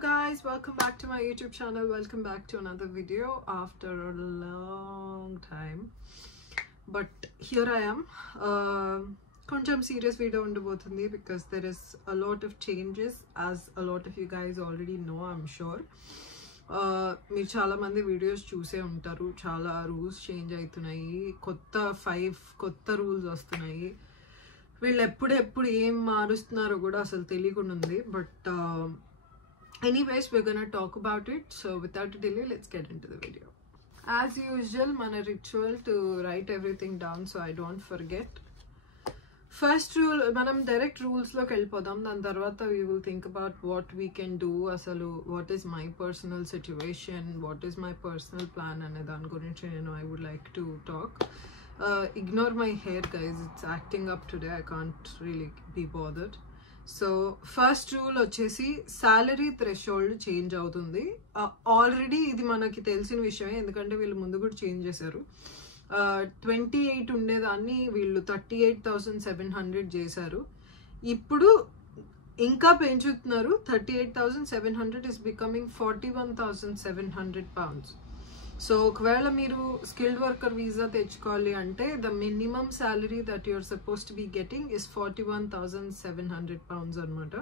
Hello guys, welcome back to my YouTube channel. Welcome back to another video after a long time. But here I am. Koncham serious video undabotundi because there is a lot of changes, as a lot of you guys already know, I'm sure. మీరు చాలా మంది videos చూసే ఉంటారు. చాలా rules change అవుతున్నాయి, కొత్త 5 కొత్త rules వస్తున్నాయి. వీళ్ళు ఎప్పుడు ఏం మారుస్తున్నారో కూడా అసలు తెలియకుండా ఉంది. But anyways, we're gonna talk about it. So without a delay, let's get into the video. As usual, mana ritual to write everything down so I don't forget. First rule, manam direct rules loki velipodam. Dan tarvata we will think about what we can do. Asalu what is my personal situation, what is my personal plan ane dan gurinchi I would like to talk. Ignore my hair guys, it's acting up today. I can't really be bothered. So first rule వచ్చేసి salary threshold change అవుతుంది. Already ఇది మనకి తెలిసిన విషయమే, ఎందుకంటే వీళ్ళు ముందు కూడా చేంజ్ చేశారు. 28 ఉండేదాన్ని వీళ్ళు 38,700 చేశారు. ఇప్పుడు ఇంకా పెంచుతున్నారు. 38,700 ఇస్ బికమింగ్ 41,700 pounds. సో ఒకవేళ మీరు స్కిల్డ్ వర్కర్ వీసా తెచ్చుకోవాలి అంటే the minimum salary that you are supposed to be getting is 41,700 pounds అనమాట.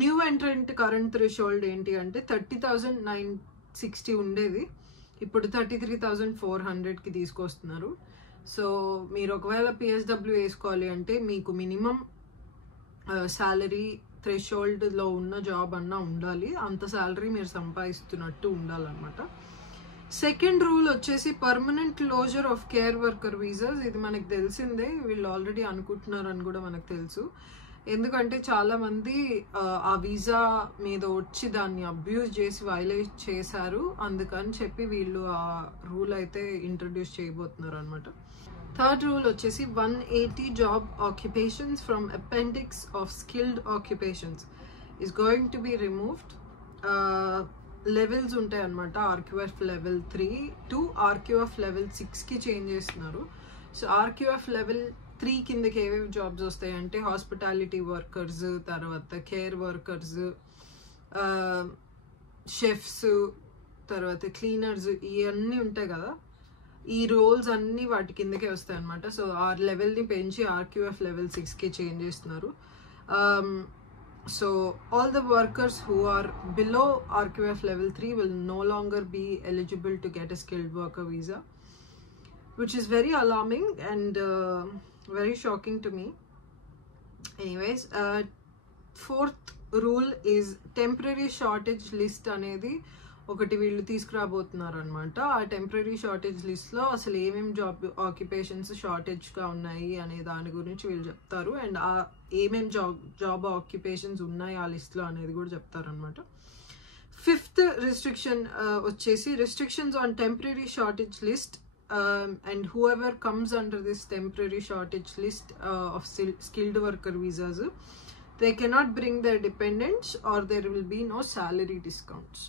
న్యూ ఎంట్రెంట్ కరెంట్ థ్రెషోల్డ్ ఏంటి అంటే 30,960 ఉండేది, ఇప్పుడు 33,400కి తీసుకొస్తున్నారు. సో మీరు ఒకవేళ పిఎస్డబ్ల్యూ వేసుకోవాలి అంటే మీకు మినిమం సాలరీ థ్రెషోల్డ్లో ఉన్న జాబ్ అన్నా ఉండాలి, అంత సాలరీ మీరు సంపాదిస్తున్నట్టు ఉండాలన్నమాట. సెకండ్ రూల్ వచ్చేసి permanent closure of care worker visas. ఇది మనకు తెలిసిందే, వీళ్ళు ఆల్రెడీ అనుకుంటున్నారని కూడా మనకు తెలుసు. ఎందుకంటే చాలా మంది ఆ వీసా మీద వచ్చి దాన్ని అబ్యూజ్ చేసి వైలేట్ చేశారు, అందుకని చెప్పి వీళ్ళు ఆ రూల్ అయితే ఇంట్రడ్యూస్ చేయబోతున్నారు అనమాట. థర్డ్ రూల్ వచ్చేసి 180 job occupations from appendix of skilled occupations is going to be removed. Levels ఉంటాయి అనమాట, ఆర్క్యూఎఫ్ లెవెల్ 3 టు ఆర్క్యూఎఫ్ లెవెల్ 6కి చేంజ్ చేస్తున్నారు. సో ఆర్క్యూఎఫ్ లెవెల్ 3 కిందకి ఏవేవి జాబ్స్ వస్తాయి అంటే హాస్పిటాలిటీ వర్కర్స్, తర్వాత కేర్ వర్కర్స్, షెఫ్స్, తర్వాత క్లీనర్స్, ఇవన్నీ ఉంటాయి కదా, ఈ రోల్స్ అన్నీ వాటి కిందకే వస్తాయి అనమాట. సో ఆ లెవెల్ని పెంచి ఆర్క్యూఎఫ్ లెవెల్ 6కి చేంజ్ చేస్తున్నారు. So all the workers who are below RQF level 3 will no longer be eligible to get a skilled worker visa, which is very alarming and very shocking to me. Anyways, fourth rule is temporary shortage list anedi ఒకటి వీళ్ళు తీసుకురాబోతున్నారు అనమాట. ఆ temporary shortage లిస్ట్లో అసలు ఏమేమి job occupations షార్టేజ్గా ఉన్నాయి అనే దాని గురించి వీళ్ళు చెప్తారు, అండ్ ఆ ఏమేమి జాబ్ ఆక్యుపేషన్స్ ఉన్నాయి ఆ లిస్ట్లో అనేది కూడా చెప్తారనమాట. ఫిఫ్త్ రిస్ట్రిక్షన్ వచ్చేసి restrictions on temporary shortage list and whoever comes under this temporary shortage list of skilled worker visas, they cannot bring their dependents or there will be no salary discounts.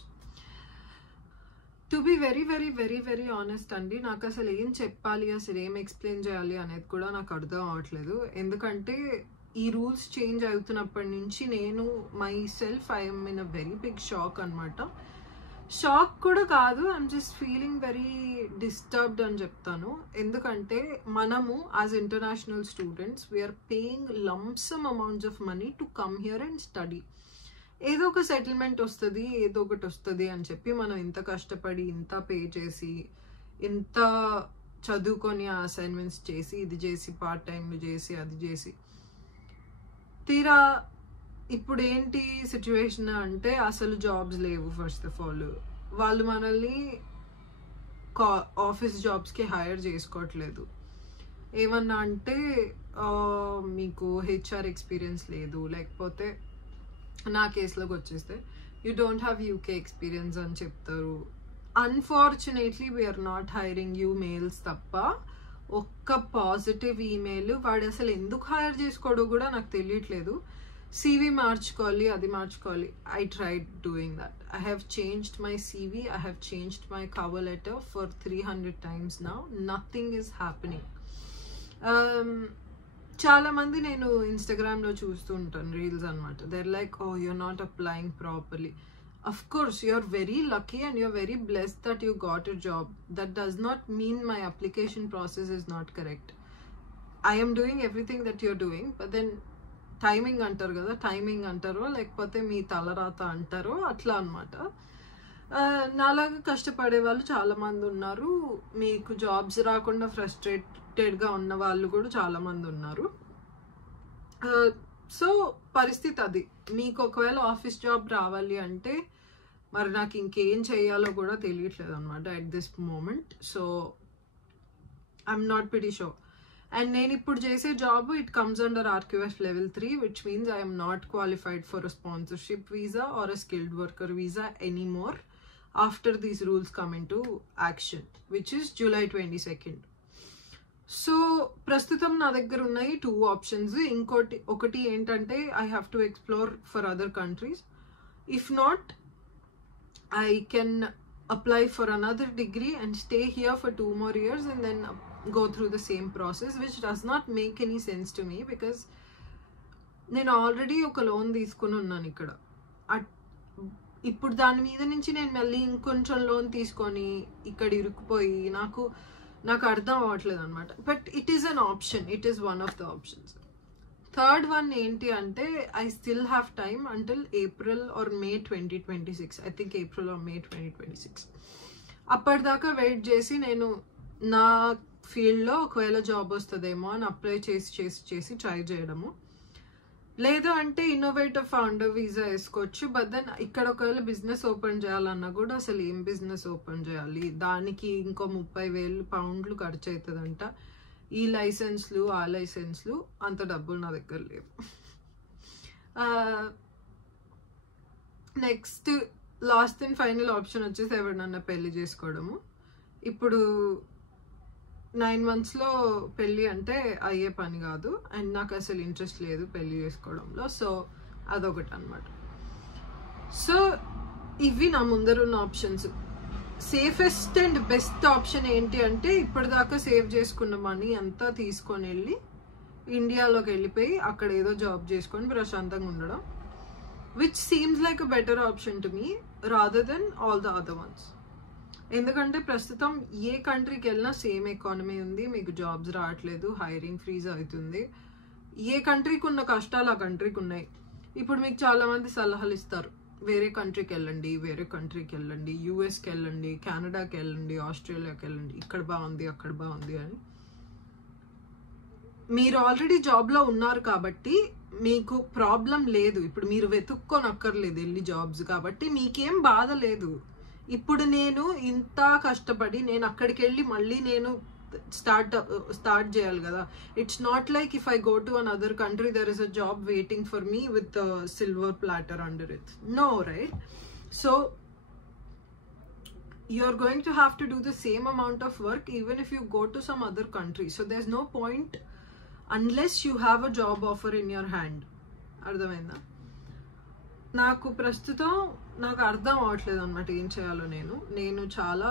To be very very very very honest అండి, నాకు అసలు ఏం చెప్పాలి, అసలు ఏం explain చేయాలి అనేది కూడా నాకు అర్థం అవ్వట్లేదు. ఎందుకంటే ఈ రూల్స్ చేంజ్ అవుతున్నప్పటి నుంచి నేను myself I'm in a very big shock అనమాట. షాక్ కూడా కాదు, I'm just feeling very disturbed అని చెప్తాను. ఎందుకంటే మనము as international students we're paying lump sum amounts of money to come here and study. ఏదో ఒక సెటిల్మెంట్ వస్తుంది, ఏదో ఒకటి వస్తుంది అని చెప్పి మనం ఇంత కష్టపడి ఇంత పే చేసి ఇంత చదువుకొని అసైన్మెంట్స్ చేసి ఇది చేసి పార్ట్ టైంలు చేసి అది చేసి తీరా ఇప్పుడు ఏంటి సిచ్యువేషన్ అంటే అసలు జాబ్స్ లేవు. ఫస్ట్ ఆఫ్ ఆల్ వాళ్ళు మనల్ని ఆఫీస్ జాబ్స్కి హైర్ చేసుకోవట్లేదు. ఏమన్నా అంటే మీకు హెచ్ఆర్ ఎక్స్పీరియన్స్ లేదు, లేకపోతే నా కేసులోకి వచ్చేస్తే you don't have UK experience అని చెప్తారు. Unfortunately we're not hiring you mails తప్ప ఒక్క పాజిటివ్ ఈమెయిల్ వాడు అసలు ఎందుకు హైర్ చేసుకోవడం కూడా నాకు తెలియట్లేదు. CV మార్చుకోవాలి, అది మార్చుకోవాలి. I tried doing that. I have changed my CV, I have changed my cover letter for 300 times now, nothing is happening. చాలా మంది నేను ఇన్స్టాగ్రామ్లో చూస్తూ ఉంటాను రీల్స్ అనమాట. They're like, oh you're not applying properly. of course you're very lucky and you're very blessed that you got a job. That does not mean my application process is not correct. I am doing everything that you're doing, but then timing అంటారు కదా, timing అంటారో లేకపోతే మీ తలరాత అంటారో అట్లా అనమాట. నాలాగా కష్టపడే వాళ్ళు చాలామంది ఉన్నారు, మీకు జాబ్స్ రాకుండా ఫ్రస్ట్రేటెడ్గా ఉన్న వాళ్ళు కూడా చాలామంది ఉన్నారు. సో పరిస్థితి అది. మీకు ఒకవేళ ఆఫీస్ జాబ్ రావాలి అంటే మరి నాకు ఇంకేం చేయాలో కూడా తెలియట్లేదు అనమాట at this moment. So I'm not pretty sure. And నేను ఇప్పుడు చేసే job it comes under RQF level 3, which means I am not qualified for a sponsorship visa or a skilled worker visa anymore after these rules come into action, which is July 22nd. So ప్రస్తుతం నా దగ్గర ఉన్నాయి 2 options. ఒకటి ఏంటంటే I have to explore for other countries. If not, I can apply for another degree and stay here for 2 more years and then go through the same process, which does not make any sense to me because నేను already ఒక loan తీసుకుని ఉన్నాను ఇక్కడ. ఇప్పుడు దాని మీద నుంచి నేను మళ్ళీ ఇంకొంచెం లోన్ తీసుకొని ఇక్కడ ఇరుక్కుపోయి నాకు అర్థం అవ్వట్లేదు అనమాట. But it is an option, it is one of the options. Third one ఏంటి అంటే I still have time until April or May 2026. I think April or May 2026. అప్పటిదాకా వెయిట్ చేసి నేను నా ఫీల్డ్లో ఒకవేళ జాబ్ వస్తుందేమో అని అప్లై చేసి ట్రై చేయడము. లేదు అంటే ఇన్నోవేటివ్ ఫౌండర్ వీసా వేసుకోవచ్చు. బట్ దెన్ ఇక్కడ ఒకవేళ బిజినెస్ ఓపెన్ చేయాలన్నా కూడా అసలు ఏం బిజినెస్ ఓపెన్ చేయాలి, దానికి ఇంకో 30,000 పౌండ్లు ఖర్చు అవుతుందంట. ఈ లైసెన్స్లు ఆ లైసెన్స్లు అంత డబ్బులు నా దగ్గర లేవు. Next last and final option వచ్చేసి ఎవరినన్నా పెళ్లి చేసుకోవడము. ఇప్పుడు 9 monthsలో పెళ్ళి అంటే అయ్యే పని కాదు అండ్ నాకు అసలు ఇంట్రెస్ట్ లేదు పెళ్ళి చేసుకోవడంలో. సో అదొకటి అనమాట. సో ఇవి నా ముందరున్న options. Safest and best option ఏంటి అంటే ఇప్పటిదాకా సేవ్ చేసుకున్న మనీ అంతా తీసుకొని వెళ్ళి ఇండియాలోకి వెళ్ళిపోయి అక్కడ ఏదో జాబ్ చేసుకొని ప్రశాంతంగా ఉండడం, which seems like a better option to me rather than all the other once. ఎందుకంటే ప్రస్తుతం ఏ కంట్రీకి వెళ్ళినా సేమ్ ఎకానమీ ఉంది, మీకు జాబ్స్ రావట్లేదు, హైరింగ్ ఫ్రీజ్ అవుతుంది. ఏ కంట్రీకి ఉన్న కష్టాలు ఆ కంట్రీకి ఉన్నాయి. ఇప్పుడు మీకు చాలామంది సలహాలు ఇస్తారు, వేరే కంట్రీకి వెళ్ళండి, వేరే కంట్రీకి వెళ్ళండి, యూఎస్కి వెళ్ళండి, కెనడాకి వెళ్ళండి, ఆస్ట్రేలియాకి వెళ్ళండి, ఇక్కడ బాగుంది అక్కడ బాగుంది అని. మీరు ఆల్రెడీ జాబ్లో ఉన్నారు కాబట్టి మీకు ప్రాబ్లం లేదు. ఇప్పుడు మీరు వెతుక్కోనక్కర్లేదు వెళ్ళి జాబ్స్, కాబట్టి మీకేం బాధ లేదు. ఇప్పుడు నేను ఇంత కష్టపడి నేను అక్కడికి వెళ్ళి మళ్ళీ నేను స్టార్ట్ చేయాలి కదా. It's not like if I go to another country there is a job waiting for me with silver platter under it. No, right? So you're going to have to do the same amount of work even if you go to some other country. So there's no point unless you have a job offer in your hand. అర్థమైందా? నాకు ప్రస్తుతం నాకు అర్థం అవ్వట్లేదు అనమాట ఏం చేయాలో. నేను చాలా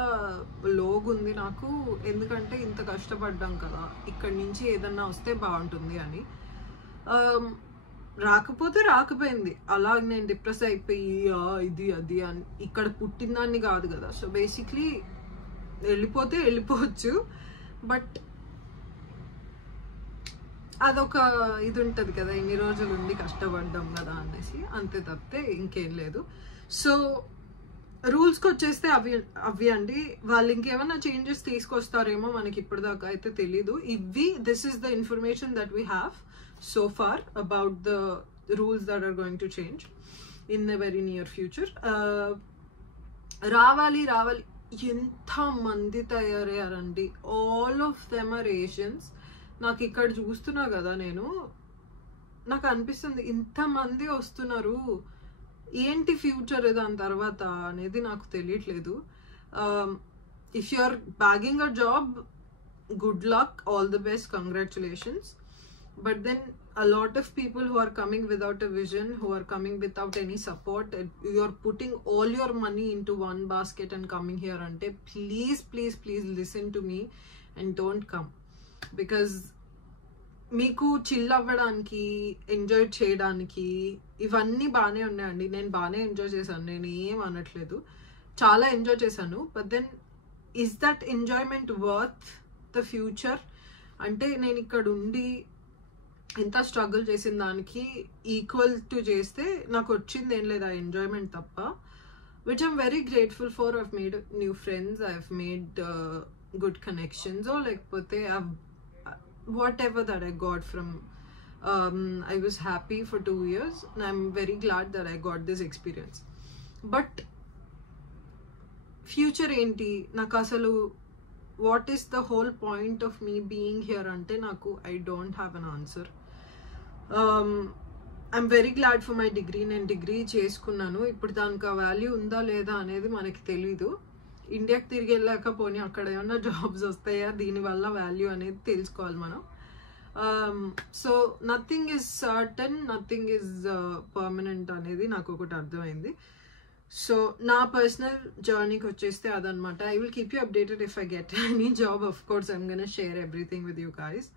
లోగుంది నాకు, ఎందుకంటే ఇంత కష్టపడ్డాం కదా, ఇక్కడి నుంచి ఏదన్నా వస్తే బాగుంటుంది అని. రాకపోతే రాకపోయింది, అలా నేను డిప్రెస్ అయిపోయి ఇది అది అని ఇక్కడ పుట్టిందాన్ని కాదు కదా. సో బేసిక్లీ వెళ్ళిపోతే వెళ్ళిపోవచ్చు, బట్ అదొక ఇది ఉంటుంది కదా, ఇన్ని రోజులు ఉండి కష్టపడ్డాం కదా అనేసి, అంతే తప్పితే ఇంకేం లేదు. సో రూల్స్కి వచ్చేస్తే అవి అండి. వాళ్ళు ఇంకేమైనా చేంజెస్ తీసుకొస్తారేమో మనకి ఇప్పటిదాకా అయితే తెలీదు. This is the information that we have so far about the rules that are going to change in the very near future. రావాలి ఎంత మంది తయారయ్యారండి. All of them are Asians. నాకు ఇక్కడ చూస్తున్నా కదా, నాకు అనిపిస్తుంది ఇంతమంది వస్తున్నారు, ఏంటి ఫ్యూచర్ దాని తర్వాత అనేది నాకు తెలియట్లేదు. If you are bagging a job, good luck, all the best, congratulations. But then a lot of people who are coming without a vision, who are coming without any support, you're putting all your money into one basket and coming here ante, please listen to me and don't come, because మీకు chill అవ్వడానికి, enjoy చేయడానికి ఇవన్నీ బాగానే ఉన్నాయండి. నేను బాగానే enjoy చేశాను, నేను ఏం అనట్లేదు, చాలా ఎంజాయ్ చేశాను. But then is that enjoyment worth the future? అంటే నేను ఇక్కడ ఉండి ఎంత స్ట్రగుల్ చేసిన దానికి ఈక్వల్ టు చేస్తే నాకు వచ్చింది ఏం లేదు, ఆ ఎంజాయ్మెంట్ తప్ప. Which I'm very grateful for. I've made new friends, I've made good connections, ఓ లేకపోతే whatever that I got from I was happy for 2 years and I'm very glad that I got this experience. But future enti naku asalu what is the whole point of me being here ante naku I don't have an answer. I'm very glad for my degree. నేను degree చేసుకున్నాను. ఇప్పుడు దానికి ఆ value ఉందా లేదా అనేది మనకి తెలీదు. ఇండియాకి తిరిగి వెళ్ళాక పోనీ అక్కడ ఏమన్నా జాబ్స్ వస్తాయా, దీనివల్ల వాల్యూ అనేది తెలుసుకోవాలి మనం. So nothing is certain, nothing is permanent అనేది నాకు ఒకటి అర్థమైంది. సో నా పర్సనల్ జర్నీకి వచ్చేస్తే అదనమాట. I will keep you updated if I get any job. Of course I'm gonna share everything with you guys.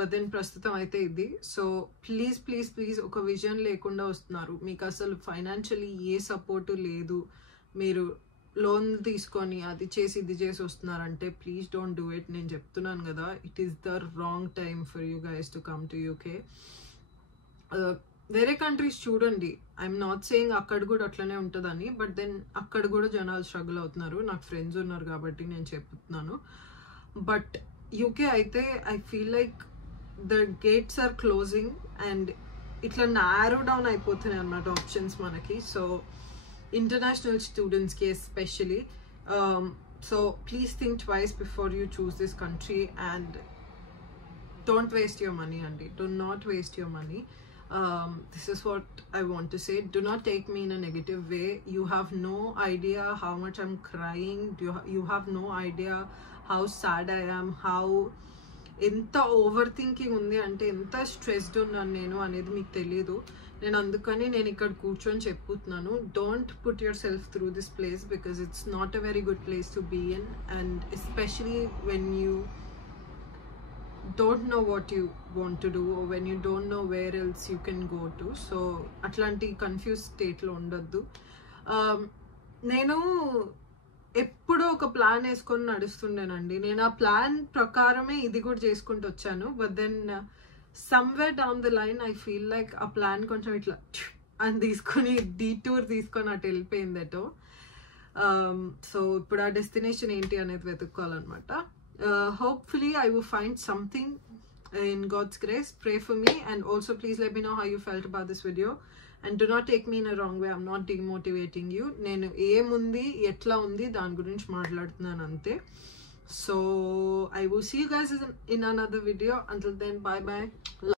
But then ప్రస్తుతం అయితే ఇది. సో ప్లీజ్ ప్లీజ్ ప్లీజ్, ఒక విజన్ లేకుండా వస్తున్నారు, మీకు అసలు ఫైనాన్షియలీ ఏ సపోర్టు లేదు, మీరు లోన్ తీసుకొని అది చేసి ఇది చేసి వస్తున్నారంటే ప్లీజ్ డోంట్ డూ ఇట్. నేను చెప్తున్నాను కదా, it is the wrong time for you guys to come to UK. వేరే కంట్రీస్ చూడండి, ఐఎమ్ నాట్ సేయింగ్ అక్కడ కూడా అట్లనే ఉంటుందని, బట్ దెన్ అక్కడ కూడా జనాలు స్ట్రగుల్ అవుతున్నారు. నాకు ఫ్రెండ్స్ ఉన్నారు కాబట్టి నేను చెప్తున్నాను. బట్ యూకే అయితే I feel like the gates are closing and ఇట్లా నారో డౌన్ అయిపోతున్నాయి అన్నమాట ఆప్షన్స్ మనకి. So international students ki especially, so please think twice before you choose this country and don't waste your money, Andy. Do not waste your money. This is what I want to say. Do not take me in a negative way. You have no idea how much I'm crying. You have no idea how sad I am, how ఎంత over thinking ఉంది అంటే, ఎంత stressed ఉన్నాను నేను అనేది మీకు తెలియదు. నేను అందుకని నేను ఇక్కడ కూర్చొని చెప్పుతున్నాను, don't put yourself through this place because it's not a very good place to be in, and especially when you don't know what you want to do, when you don't know where else you can go to. So అట్లాంటి confuse స్టేట్లో ఉండొద్దు. నేను ఎప్పుడో ఒక plan వేసుకొని నడుస్తుండేనండి. నేను ఆ plan ప్రకారమే ఇది కూడా చేసుకుంటూ వచ్చాను. But then somewhere down the line I feel like ఆ ప్లాన్ కొంచెం ఇట్లా అని తీసుకొని డీటూర్ తీసుకొని అటు వెళ్ళిపోయిందటో. సో ఇప్పుడు ఆ డెస్టినేషన్ ఏంటి అనేది వెతుక్కోవాలన్నమాట. Hopefully I will find something in God's grace. Pray for me and also please let me know how you felt about this video. And do not take me in a wrong way. I'm not demotivating you. నేను ఏముంది ఎట్లా ఉంది దాని గురించి మాట్లాడుతున్నాను అంతే. So I will see you guys in another video. Until then, bye bye.